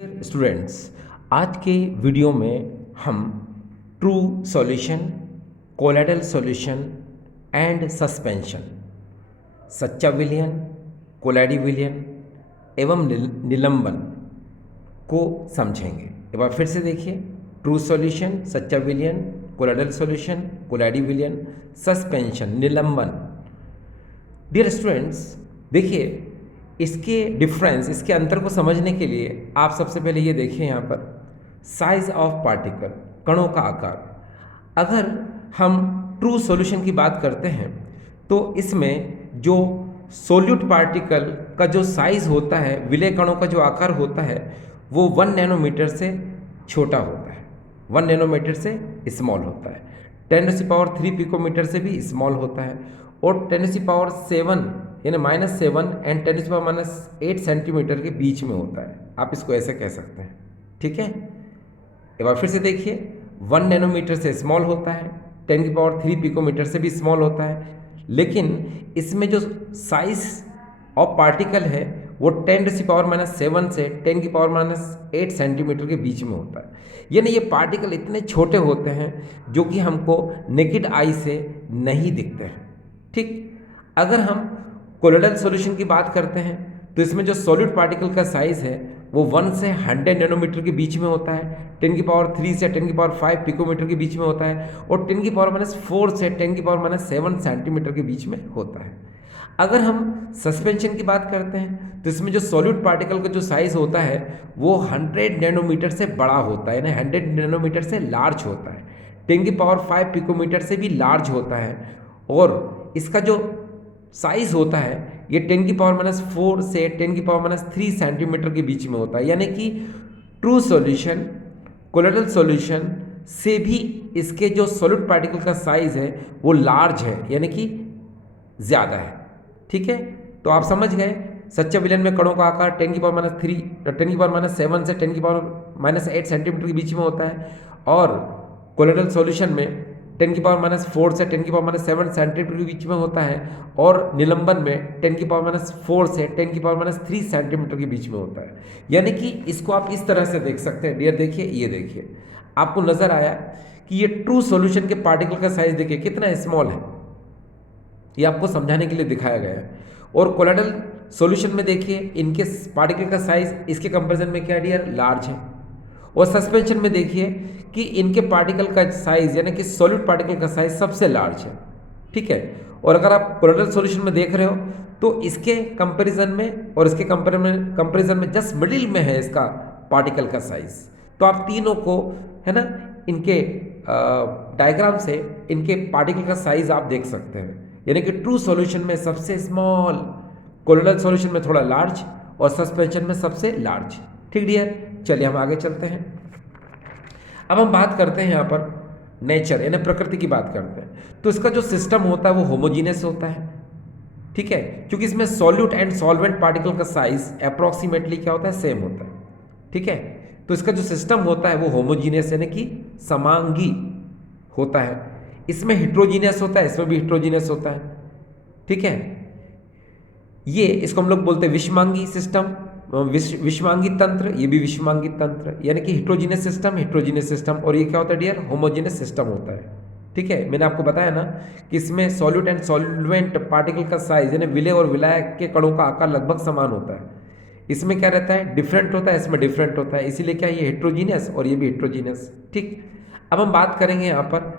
Students, आज के video में हम true solution, colloidal solution and suspension, सच्चा विलयन, कोलाइडी विलयन एवं निलंबन को समझेंगे। एक बार फिर से देखिए, ट्रू सॉल्यूशन, सच्चा विलयन, कोलाइडल सॉल्यूशन, कोलाइडी विलयन, सस्पेंशन, निलंबन। डियर स्टूडेंट्स, देखिए इसके डिफरेंस, इसके अंतर को समझने के लिए आप सबसे पहले ये देखिए यहाँ पर साइज ऑफ पार्टिकल, कणों का आकार। अगर हम ट्रू सॉल्यूशन की बात करते हैं तो इसमें जो सोल्यूट पार्टिकल का जो साइज होता है, विलय कणों का जो आकार होता है, वो 1 नैनोमीटर से छोटा होता है, 1 नैनोमीटर से स्मॉल होता है। 10⁻³ पिकोमीटर से भी स्मॉल होता है और 10⁻7 यानी -7 एंड 10⁻8 सेंटीमीटर के बीच में होता है। आप इसको ऐसे कह सकते हैं, ठीक है। एक बार फिर से देखिए, 1 नैनोमीटर से स्मॉल होता है, 10⁻³ पिकोमीटर से भी स्मॉल होता है, लेकिन इसमें जो साइज ऑफ पार्टिकल है वो 10⁻7 से 10⁻8 सेंटीमीटर के बीच में होता है। यानी ये पार्टिकल इतने छोटे होते हैं जो कि हमको नेकेड आई से नहीं दिखते हैं, ठीक। अगर हम कोलोइडल सॉल्यूशन की बात करते हैं तो इसमें जो सॉलिड पार्टिकल का साइज है वो 1 से 100 नैनोमीटर के बीच में होता है, 10⁻³ से 10⁻5 पिकोमीटर के बीच में होता है और 10⁻4 से 10⁻7 सेंटीमीटर के बीच में होता है। अगर हम सस्पेंशन की बात करते हैं तो इसमें जो सॉलिड पार्टिकल का जो साइज होता है वो 100 नैनोमीटर से बड़ा होता है, यानी 100 नैनोमीटर से लार्ज होता है, 10⁻5 पिकोमीटर से भी लार्ज होता है और इसका जो साइज होता है ये 10⁻4 से 10⁻3 सेंटीमीटर के बीच में होता है। यानी कि ट्रू सॉल्यूशन, कोलोइडल सॉल्यूशन से भी इसके जो सॉलिड पार्टिकल का साइज है वो लार्ज है, यानी कि ज़्यादा है, ठीक है। तो आप समझ गए, सच्चे विलयन में कणों का आकार 10⁻7 से 10⁻8 सेंटीमीटर के बीच में होता है और कोलोइडल सॉल्यूशन में 10⁻4 से 10⁻7 सेंटीमीटर के बीच में होता है और निलंबन में 10⁻4 से 10⁻3 सेंटीमीटर के बीच में होता है। यानी कि इसको आप इस तरह से देख सकते हैं। डियर देखिए, ये देखिए, आपको नजर आया कि ये ट्रू सॉल्यूशन के पार्टिकल का साइज देखिए कितना स्मॉल है, ये आपको समझाने के लिए दिखाया गया है। और कोलोइडल सॉल्यूशन में देखिए इनके पार्टिकल का साइज इसके कंपैरिजन में क्या डियर, लार्ज है। और सस्पेंशन में देखिए कि इनके पार्टिकल का साइज यानी कि सॉलिड पार्टिकल का साइज सबसे लार्ज है, ठीक है। और अगर आप कोलोइडल सॉल्यूशन में देख रहे हो तो इसके कंपैरिजन में और इसके कंपैरिजन में जस्ट मिडिल में है इसका पार्टिकल का साइज। तो आप तीनों को, है ना, इनके डायग्राम से इनके पार्टिकल का साइज आप देख सकते हैं। यानी कि ट्रू सॉल्यूशन में सबसे स्मॉल, कोलोइडल सॉल्यूशन में थोड़ा लार्ज और सस्पेंशन में सबसे लार्ज, ठीक डियर। चलिए हम आगे चलते हैं। अब हम बात करते हैं यहाँ पर नेचर यानी प्रकृति की बात करते हैं। तो इसका जो सिस्टम होता है वो होमोजीनियस होता है, ठीक है, क्योंकि इसमें सॉल्यूट एंड सॉल्वेंट पार्टिकल का साइज अप्रोक्सीमेटली क्या होता है, सेम होता है, ठीक है। तो इसका जो सिस्टम होता है वो होमोजीनियस यानी कि समांगी होता है। इसमें हिट्रोजीनियस होता है, इसमें भी हिट्रोजीनियस होता है, ठीक है। ये इसको हम लोग बोलते हैं विषमांगी सिस्टम, विषमांगी तंत्र, ये भी विषमांगी तंत्र, यानी कि हिट्रोजीनियस सिस्टम, हिट्रोजीनियस सिस्टम। और ये क्या होता है डियर, होमोजीनियस सिस्टम होता है, ठीक है। मैंने आपको बताया ना कि इसमें सॉल्यूट एंड सॉल्वेंट पार्टिकल का साइज यानी विलय और विलायक के कणों का आकार लगभग समान होता है। इसमें क्या रहता है, डिफरेंट होता है, इसमें डिफरेंट होता है, इसीलिए क्या ये हिट्रोजीनियस और ये भी हिट्रोजीनियस, ठीक। अब हम बात करेंगे यहाँ पर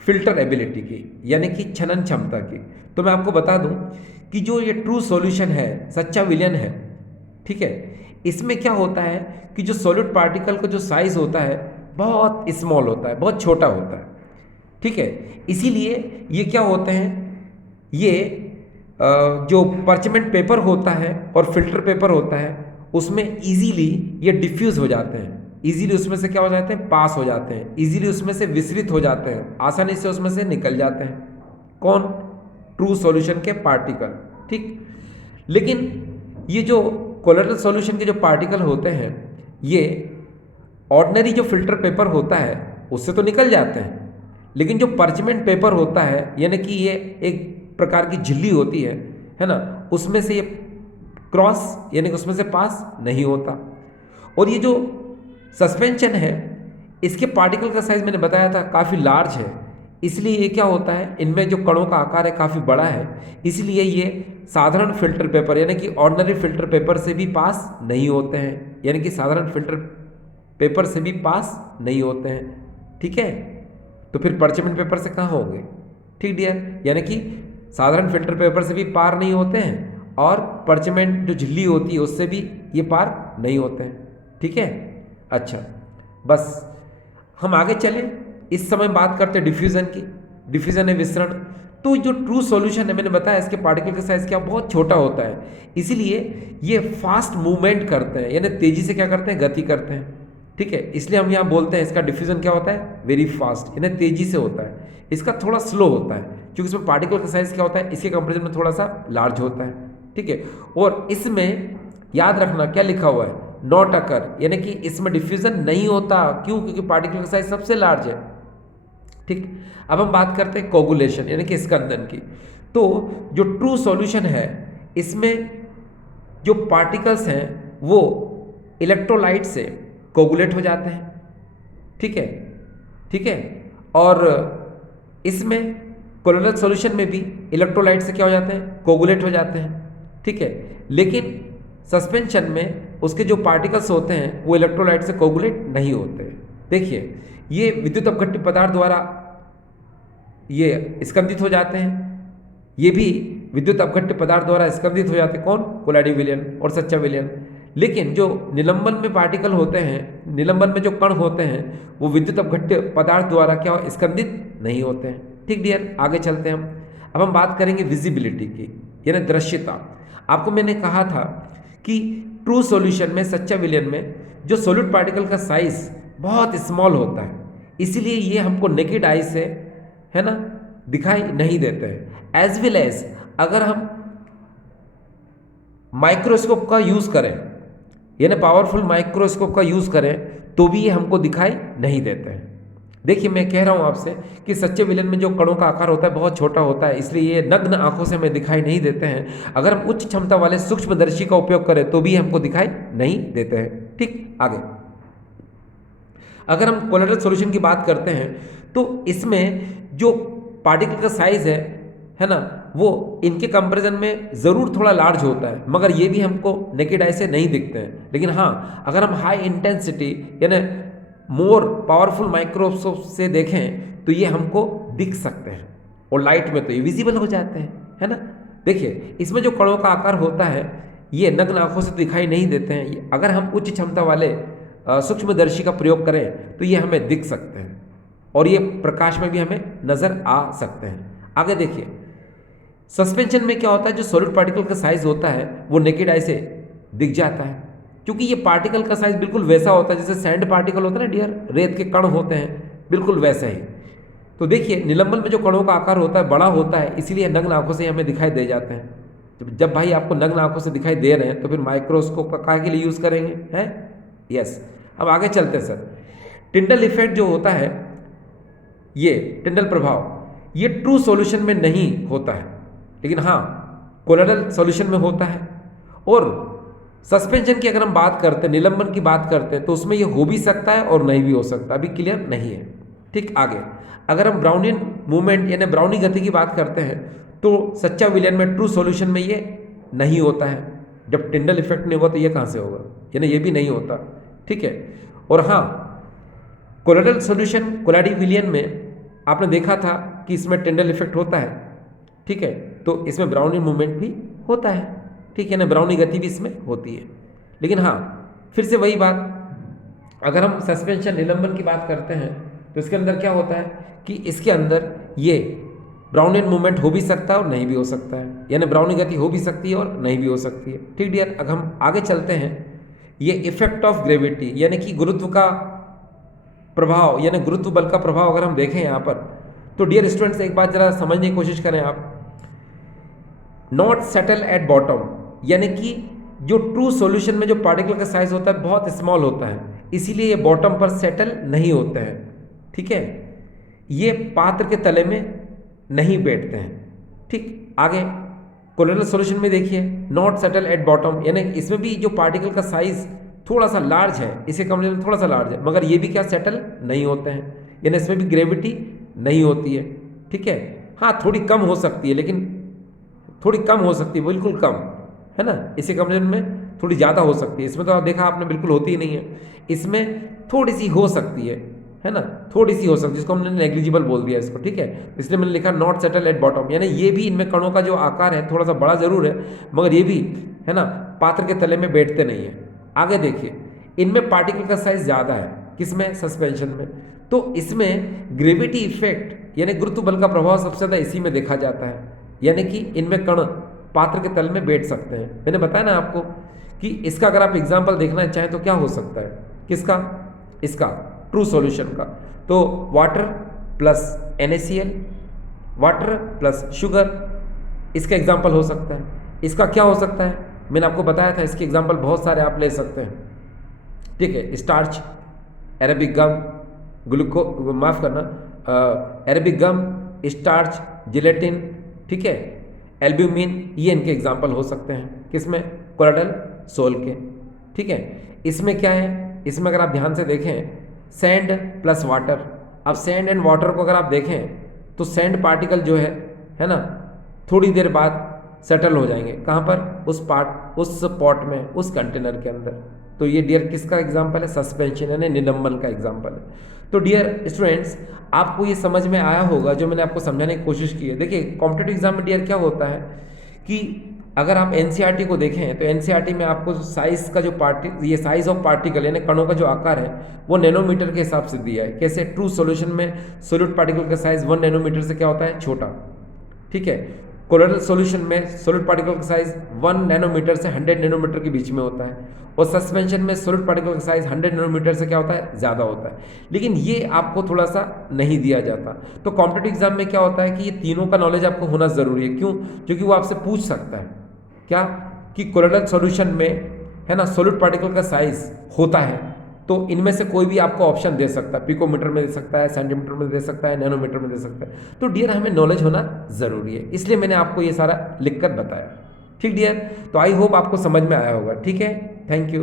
फिल्टर एबिलिटी की, यानी कि छनन क्षमता की। तो मैं आपको बता दूं कि जो ये ट्रू सॉल्यूशन है, सच्चा विलयन है, ठीक है, इसमें क्या होता है कि जो सॉलिड पार्टिकल का जो साइज होता है बहुत स्मॉल होता है, बहुत छोटा होता है, ठीक है। इसीलिए ये क्या होते हैं, ये जो पर्चमेंट पेपर होता है और फिल्टर पेपर होता है उसमें इजीली ये डिफ्यूज हो जाते हैं, इजीली उसमें से क्या हो जाते हैं, पास हो जाते हैं, इजीली उसमें से विसरित हो जाते हैं, आसानी से उसमें से निकल जाते हैं। कौन, ट्रू सॉल्यूशन के पार्टिकल, ठीक। लेकिन ये जो कोलोइडल सॉल्यूशन के जो पार्टिकल होते हैं ये ऑर्डिनरी जो फिल्टर पेपर होता है उससे तो निकल जाते हैं, लेकिन जो पर्चमेंट पेपर होता है यानी कि ये एक प्रकार की झिल्ली होती है ना, उसमें से ये क्रॉस यानी कि उसमें से पास नहीं होता। और ये जो सस्पेंशन है इसके पार्टिकल का साइज मैंने बताया था काफ़ी लार्ज है, इसलिए ये क्या होता है, इनमें जो कणों का आकार है काफ़ी बड़ा है, इसलिए ये साधारण फिल्टर पेपर यानी कि ऑर्डिनरी फिल्टर पेपर से भी पास नहीं होते हैं, यानी कि साधारण फिल्टर पेपर से भी पास नहीं होते हैं। ठीक है, तो फिर पर्चमेंट पेपर से कहाँ होंगे? ठीक डियर, यानी कि साधारण फिल्टर पेपर से भी पार नहीं होते हैं और पर्चमेंट जो झिल्ली होती है उससे भी ये पार नहीं होते हैं। ठीक है, अच्छा, बस हम आगे चलें। इस समय बात करते हैं डिफ्यूजन की। डिफ्यूजन है विसरण। तो जो ट्रू सॉल्यूशन है मैंने बताया इसके पार्टिकल का साइज क्या बहुत छोटा होता है, इसीलिए ये फास्ट मूवमेंट करते हैं, यानी तेजी से क्या करते हैं, गति करते हैं। ठीक है, इसलिए हम यहाँ बोलते हैं इसका डिफ्यूजन क्या होता है, वेरी फास्ट, यानी तेजी से होता है। इसका थोड़ा स्लो होता है क्योंकि इसमें पार्टिकल का साइज क्या होता है, इसके कंपेरिजन में थोड़ा सा लार्ज होता है। ठीक है, और इसमें याद रखना क्या लिखा हुआ है, नॉट अकर, यानी कि इसमें डिफ्यूजन नहीं होता। क्यों? क्योंकि पार्टिकल का साइज सबसे लार्ज है। ठीक, अब हम बात करते हैं कोगुलेशन यानी कि स्कंदन की। तो जो ट्रू सॉल्यूशन है इसमें जो पार्टिकल्स हैं वो इलेक्ट्रोलाइट से कोगुलेट हो जाते हैं। ठीक है, ठीक है, और इसमें कोलोइडल सॉल्यूशन में भी इलेक्ट्रोलाइट से क्या हो जाते हैं, कोगुलेट हो जाते हैं। ठीक है, लेकिन सस्पेंशन में उसके जो पार्टिकल्स होते हैं वो इलेक्ट्रोलाइट से कोगुलेट नहीं होते। देखिए, ये विद्युत अपघट्य पदार्थ द्वारा ये स्कंदित हो जाते हैं, ये भी विद्युत अपघट्य पदार्थ द्वारा स्कंदित हो जाते हैं। कौन? कोलाइडिक विलयन और सच्चा विलयन। लेकिन जो निलंबन में पार्टिकल होते हैं, निलंबन में जो कण होते हैं वो विद्युत अपघट्य पदार्थ द्वारा क्या स्कंदित नहीं होते हैं। ठीक डियर, आगे चलते हैं हम। अब हम बात करेंगे विजिबिलिटी की, यानी दृश्यता। आपको मैंने कहा था कि ट्रू सॉल्यूशन में, सच्चा विलयन में जो सॉलिड पार्टिकल का साइज बहुत स्मॉल होता है, इसीलिए ये हमको नेकेड आई से, है ना, दिखाई नहीं देते हैं। एज वेल एज अगर हम माइक्रोस्कोप का यूज करें, यानी पावरफुल माइक्रोस्कोप का यूज करें, तो भी ये हमको दिखाई नहीं देते हैं। देखिए, मैं कह रहा हूं आपसे कि सच्चे विलयन में जो कणों का आकार होता है बहुत छोटा होता है, इसलिए ये नग्न आंखों से हमें दिखाई नहीं देते हैं। अगर हम उच्च क्षमता वाले सूक्ष्मदर्शी का उपयोग करें तो भी हमको दिखाई नहीं देते हैं। ठीक, आगे अगर हम कोलोइडल सॉल्यूशन की बात करते हैं तो इसमें जो पार्टिकल का साइज है ना, वो इनके कंपैरिजन में ज़रूर थोड़ा लार्ज होता है, मगर ये भी हमको नेकेड आई से नहीं दिखते हैं। लेकिन हाँ, अगर हम हाई इंटेंसिटी यानी मोर पावरफुल माइक्रोस्कोप से देखें तो ये हमको दिख सकते हैं, और लाइट में तो ये विजिबल हो जाते हैं, है ना। देखिए, इसमें जो कणों का आकार होता है ये नग्न आंखों से दिखाई नहीं देते हैं। अगर हम उच्च क्षमता वाले सूक्ष्मदर्शी का प्रयोग करें तो ये हमें दिख सकते हैं, और ये प्रकाश में भी हमें नज़र आ सकते हैं। आगे देखिए, सस्पेंशन में क्या होता है, जो सॉलिड पार्टिकल का साइज होता है वो नेकेड आई से दिख जाता है, क्योंकि ये पार्टिकल का साइज बिल्कुल वैसा होता है जैसे सैंड पार्टिकल होता है ना डियर, रेत के कण होते हैं, बिल्कुल वैसा ही। तो देखिए, निलंबन में जो कणों का आकार होता है बड़ा होता है, इसीलिए नग्न आंखों से हमें दिखाई दे जाते हैं। जब भाई आपको नग्न आंखों से दिखाई दे रहे हैं तो फिर माइक्रोस्कोप का काहे के लिए यूज़ करेंगे, हैं? यस। अब आगे चलते हैं सर। टिंडल इफेक्ट जो होता है, ये टिंडल प्रभाव, ये ट्रू सॉल्यूशन में नहीं होता है, लेकिन हाँ कोलोइडल सॉल्यूशन में होता है। और सस्पेंशन की अगर हम बात करते हैं, निलंबन की बात करते हैं, तो उसमें ये हो भी सकता है और नहीं भी हो सकता, अभी क्लियर नहीं है। ठीक, आगे अगर हम ब्राउनियन मूवमेंट यानी ब्राउनी गति की बात करते हैं तो सच्चा विलयन में, ट्रू सॉल्यूशन में ये नहीं होता है। जब टिंडल इफेक्ट नहीं होगा तो ये कहाँ से होगा, यानी ये भी नहीं होता। ठीक है, और हाँ कोलोइडल सॉल्यूशन, कोलाइडिक विलयन में आपने देखा था कि इसमें टिंडल इफेक्ट होता है। ठीक है, तो इसमें ब्राउनी मूवमेंट भी होता है। ठीक है ना, ब्राउनी गति भी इसमें होती है। लेकिन हाँ, फिर से वही बात, अगर हम सस्पेंशन निलंबन की बात करते हैं तो इसके अंदर क्या होता है कि इसके अंदर ये ब्राउनियन मूवमेंट हो भी सकता है और नहीं भी हो सकता है, यानी ब्राउनी गति हो भी सकती है और नहीं भी हो सकती है। ठीक डियर, अब हम आगे चलते हैं। ये इफेक्ट ऑफ ग्रेविटी यानी कि गुरुत्व का प्रभाव, यानी गुरुत्व बल का प्रभाव अगर हम देखें यहाँ पर, तो डियर स्टूडेंट्स एक बात जरा समझने की कोशिश करें आप। नॉट सेटल एट बॉटम, यानी कि जो ट्रू सॉल्यूशन में जो पार्टिकल का साइज होता है बहुत स्मॉल होता है, इसीलिए ये बॉटम पर सेटल नहीं होते हैं। ठीक है, ये पात्र के तले में नहीं बैठते हैं। ठीक, आगे कोलोइडल सॉल्यूशन में देखिए, नॉट सेटल एट बॉटम, यानी इसमें भी जो पार्टिकल का साइज थोड़ा सा लार्ज है, इसे कम लेवल थोड़ा सा लार्ज है, मगर ये भी क्या सेटल नहीं होते हैं, यानी इसमें भी ग्रेविटी नहीं होती है। ठीक है, हाँ थोड़ी कम हो सकती है, लेकिन थोड़ी कम हो सकती है, बिल्कुल कम, है ना। इसी कंपेरिजन में थोड़ी ज़्यादा हो सकती है, इसमें तो आप देखा आपने बिल्कुल होती ही नहीं है, इसमें थोड़ी सी हो सकती है ना, थोड़ी सी हो सकती है, जिसको हमने नेग्लिजिबल बोल दिया इसको। ठीक है, इसलिए मैंने लिखा नॉट सेटल एट बॉटम, यानी ये भी इनमें कणों का जो आकार है थोड़ा सा बड़ा जरूर है, मगर ये भी है ना पात्र के तले में बैठते नहीं है। आगे देखिए, इनमें पार्टिकल का साइज ज़्यादा है, किसमें, सस्पेंशन में, तो इसमें ग्रेविटी इफेक्ट यानी गुरुत्व बल का प्रभाव सबसे ज़्यादा इसी में देखा जाता है, यानी कि इनमें कण पात्र के तल में बैठ सकते हैं। मैंने बताया ना आपको कि इसका अगर आप एग्जाम्पल देखना चाहें तो क्या हो सकता है, किसका, इसका ट्रू सॉल्यूशन का, तो water plus NaCl, water plus sugar, इसका एग्जाम्पल हो सकता है। इसका क्या हो सकता है, मैंने आपको बताया था इसके एग्जाम्पल बहुत सारे आप ले सकते हैं। ठीक है, स्टार्च, अरेबिक गम, ग्लूको माफ़ करना, अरेबिक गम, स्टार्च, जिलेटिन, ठीक है, एल्ब्यूमिन, ये इनके एग्जाम्पल हो सकते हैं, किसमें, कोलोइडल सोल के। ठीक है, इसमें क्या है, इसमें अगर आप ध्यान से देखें सैंड प्लस वाटर, अब सैंड एंड वाटर को अगर आप देखें तो सैंड पार्टिकल जो है ना, थोड़ी देर बाद सेटल हो जाएंगे, कहाँ पर, उस पॉट में, उस कंटेनर के अंदर। तो ये डियर किसका एग्जाम्पल है, सस्पेंशन यानी निलंबन का एग्जाम्पल है। तो डियर स्टूडेंट्स, आपको ये समझ में आया होगा जो मैंने आपको समझाने की कोशिश की है। देखिए कॉम्पिटेटिव एग्जाम में डियर क्या होता है कि अगर आप NCERT को देखें तो NCERT में आपको साइज का जो ये साइज ऑफ पार्टिकल यानी कणों का जो आकार है वो नैनोमीटर के हिसाब से दिया है। कैसे, ट्रू सॉल्यूशन में सॉलिड पार्टिकल का साइज 1 नैनोमीटर से क्या होता है, छोटा। ठीक है, कोलोइडल सॉल्यूशन में सॉलिड पार्टिकल का साइज 1 नैनोमीटर से 100 नैनोमीटर के बीच में होता है, और सस्पेंशन में सॉलिड पार्टिकल का साइज 100 नैनोमीटर से क्या होता है, ज़्यादा होता है। लेकिन ये आपको थोड़ा सा नहीं दिया जाता। तो कॉम्पिटेटिव एग्जाम में क्या होता है कि ये तीनों का नॉलेज आपको होना ज़रूरी है। क्यों, क्योंकि वो आपसे पूछ सकता है क्या कि कोलोइडल सॉल्यूशन में है ना सॉलिड पार्टिकल का साइज होता है, तो इनमें से कोई भी आपको ऑप्शन दे सकता है, पिकोमीटर में दे सकता है, सेंटीमीटर में दे सकता है, नैनोमीटर में दे सकता है। तो डियर हमें नॉलेज होना ज़रूरी है, इसलिए मैंने आपको ये सारा लिखकर बताया। ठीक डियर, तो आई होप आपको समझ में आया होगा। ठीक है, थैंक यू।